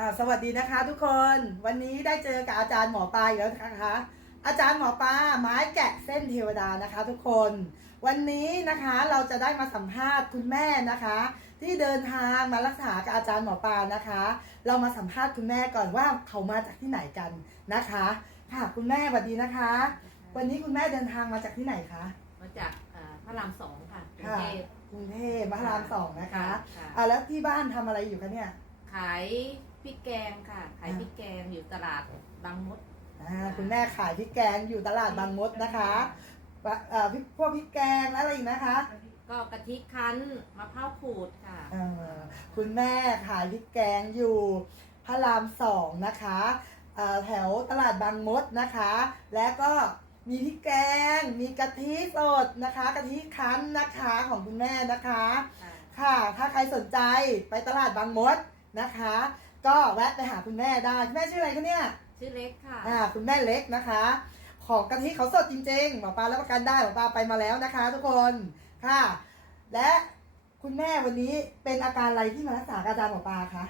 อ่าสวัสดีนะคะทุกคนวันนี้ได้เจอกับอาจารย์หมอปลาอีกแล้วนะคะอาจารย์หมอปลาไม้แกะเส้นเทวดานะคะทุกคน วันนี้นะคะเราจะได้มาสัมภาษณ์คุณแม่นะคะ ที่เดินทางมารักษากับอาจารย์หมอปลานะคะ เรามาสัมภาษณ์คุณแม่ก่อนว่าเขามาจากที่ไหนกันนะคะค่ะคุณแม่สวัสดีนะคะ วันนี้คุณแม่เดินทางมาจากที่ไหนคะมาจากเอ่อพระรามสองค่ะกรุงค่ะเทพกรุงเทพมหารามสองนะคะค่ะอ่าแล้วที่บ้านทำอะไรอยู่คะเนี่ยขาย พริกแกงค่ะ ขายพริกแกงอยู่ตลาดบางมดอ่าคุณแม่ขายพริกแกงอยู่ตลาดบางมดนะคะปะเอ่อพริกพวกพริกแกงแล้วอะไรอีกนะคะ ก็กะทิคั้นมะพร้าวขูดค่ะเอ่อคุณแม่ขายพริกแกงอยู่พระรามสองนะคะเอ่อแถวตลาดบางมดนะคะ และก็มีพริกแกง มีกะทิสดนะคะกะทิคั้นนะคะของคุณแม่นะคะ ค่ะค่ะถ้าใครสนใจไปตลาดบางมดนะคะ ก็แวะไปหาคุณแม่ได้คุณแม่ชื่ออะไรคะเนี่ยชื่อเล็กค่ะ อ่าคุณแม่เล็กนะคะ ของกะทิเขาสดจริงๆหมอปลารับประกันได้หมอปลาไปมาแล้วนะคะ ทุกคนค่ะ และคุณแม่วันนี้เป็นอาการอะไรที่มารักษากับอาจารย์หมอปลาคะ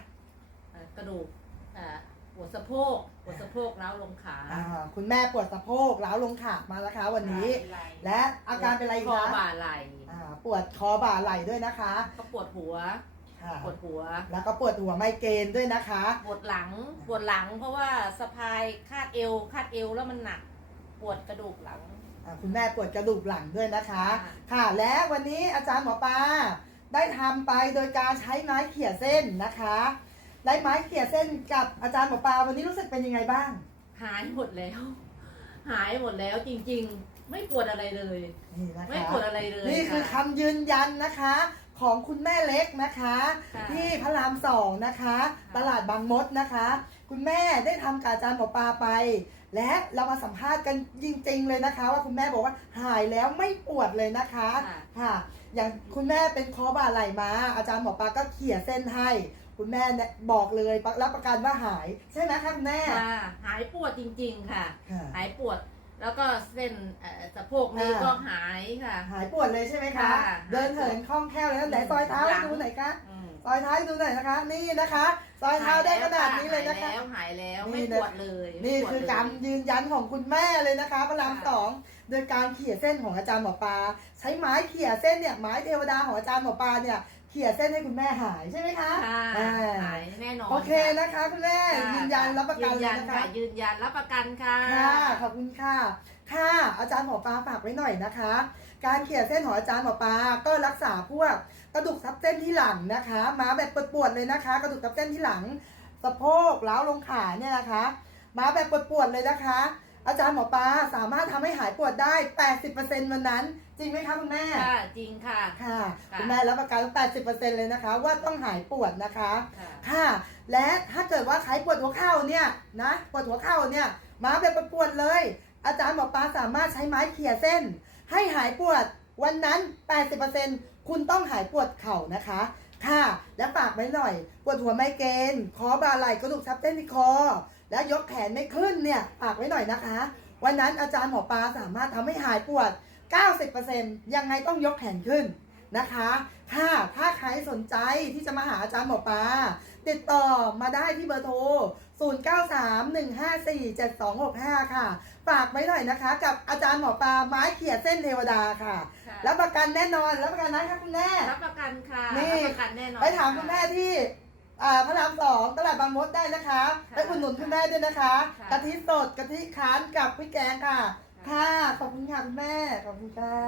เอ่อกระดูกเอ่อปวดสะโพกปวดสะโพกแล้วลงขาอ่าคุณแม่ปวดสะโพกล้าวลงขามาแล้วคะวันนี้ไหล่และอาการเป็นอะไรอีกคอคะบ่าไหล่อ่าปวดคอบ่าไหล่ด้วยนะคะ ก็ปวดหัว ค่ะ ปวดหัว แล้วก็ปวดหัวไมเกรนด้วยนะคะ ปวดหลัง ปวดหลัง เพราะว่าสะพายคาดเอว คาดเอวแล้วมันหนัก ปวดกระดูกหลัง อ่าคุณแม่ปวดกระดูกหลังด้วยนะคะ ค่ะ ค่ะ และวันนี้อาจารย์หมอปลาได้ทำไปโดยการใช้ไม้เขี่ยเส้นนะคะ ได้ไม้เขี่ยเส้นกับอาจารย์หมอปลาวันนี้รู้สึกเป็นยังไงบ้าง หายหมดแล้ว หายหมดแล้วจริงๆ ไม่ปวดอะไรเลย นี่นะคะ ไม่ปวดอะไรเลยนี่คือค่ะคำยืนยันนะคะ ของคุณแม่เล็กนะคะ ค่ะที่พระรามสองนะคะค่ะตลาดบางมดนะคะ คุณแม่ได้ทำกับอาจารย์หมอปลาไป และเรามาสัมภาษณ์กันจริง ๆ เลยนะคะ ว่าคุณแม่บอกว่าหายแล้วไม่ปวดเลยนะคะค่ะ ค่ะ อย่างคุณแม่เป็นคอบ่าไหลมาอาจารย์หมอปลาก็เขี่ยเส้นให้ คุณแม่เนี่ยบอกเลยรับประกันว่าหาย ใช่ไหมคะคุณแม่ค่ะหายปวดจริง ๆ ค่ะ ค่ะ หายปวด แล้วก็เส้นเอ่อสะโพกนี้อ่าก็หายค่ะ หายปวดเลยใช่ไหมคะ ค่ะเดินเหินคล่องแคล่วเลยนะไหนซอยเท้าให้ดูหน่อยคะอืมซอยเท้าให้ดูหน่อยนะคะ นี่นะคะซอยเท้าได้ขนาดนี้เลยนะคะ หายแล้วหายแล้วนี่ไม่นะปวดเลยนี่ไม่ปวดคือเลยการยืนยันของคุณแม่เลยนะคะพระรามสองโดยการเขี่ยเส้นของอาจารย์หมอปลาใช้ไม้เขี่ยเส้นเนี่ยไม้เทวดาของอาจารย์หมอปลาเนี่ย เขี่ยเส้นให้คุณแม่หายใช่ไหมคะค่ะอ่าหายแน่นอนโอเคนะคะคุณแม่ค่ะยืนยันรับประกันยืนเลยัยนนะคะค่ะยืนยันรับประกันค่ะ ค่ะขอบคุณค่ะ ค่ะ อาจารย์หมอปลาฝากไว้หน่อยนะคะ การเขี่ยเส้นของอาจารย์หมอปลาก็รักษาพวกกระดูกทับเส้นที่หลังนะคะมาแบบปวดๆเลยนะคะ กระดูกทับเส้นที่หลัง สะโพกล้าวลงขาเนี่ยนะคะมาแบบปวดๆเลยนะคะ อาจารย์หมอปลาสามารถทำให้หายปวดได้ 80%วันนั้น จริงไหมคะคุณแม่ ค่ะจริงค่ะ ค่ะ ค่ะ คุณแม่รับประกัน 80%เลยนะคะ ว่าต้องหายปวดนะคะ ค่ะ ค่ะ และถ้าเกิดว่าใครปวดหัวเข่าเนี่ยนะปวดหัวเข่าเนี่ยมาแบบปวดๆเลย อาจารย์หมอปลาสามารถใช้ไม้เขี่ยเส้น ให้หายปวดวันนั้น 80%คุณต้องหายปวดเข่านะคะ ค่ะ และฝากไว้หน่อย ปวดหัวไมเกรนคอบ่าไหล่กระดูกทับเส้นที่คอ แล้วยกแขนไม่ขึ้นเนี่ยฝากไว้หน่อยนะคะ วันนั้นอาจารย์หมอปลาสามารถทำให้หายปวด 90%ยังไงต้องยกแขนขึ้นนะคะค่ะถ้าใครสนใจที่จะมาหาอาจารย์หมอปลาติดต่อมาได้ที่เบอร์โทร 0931547265 ค่ะ ฝากไว้หน่อยนะคะ กับอาจารย์หมอปลาไม้เขี่ยเส้นเทวดาค่ะค่ะรับประกันแน่นอน รับประกันนะคะคุณแม่ รับประกันค่ะ นี่ รับประกันแน่นอน ไปถามคุณแม่ที่ อ่าพระรามสองตลาดบางมดได้นะคะค่ะไปอุดหนุนคุณแม่ด้วยนะคะค่ะ กะทิสดกะทิค้านกับพริกแกงค่ะ ค่ะขอบคุณค่ะคุณแม่ขอบคุณค่ะ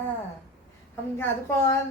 ขอบคุณค่ะทุกคน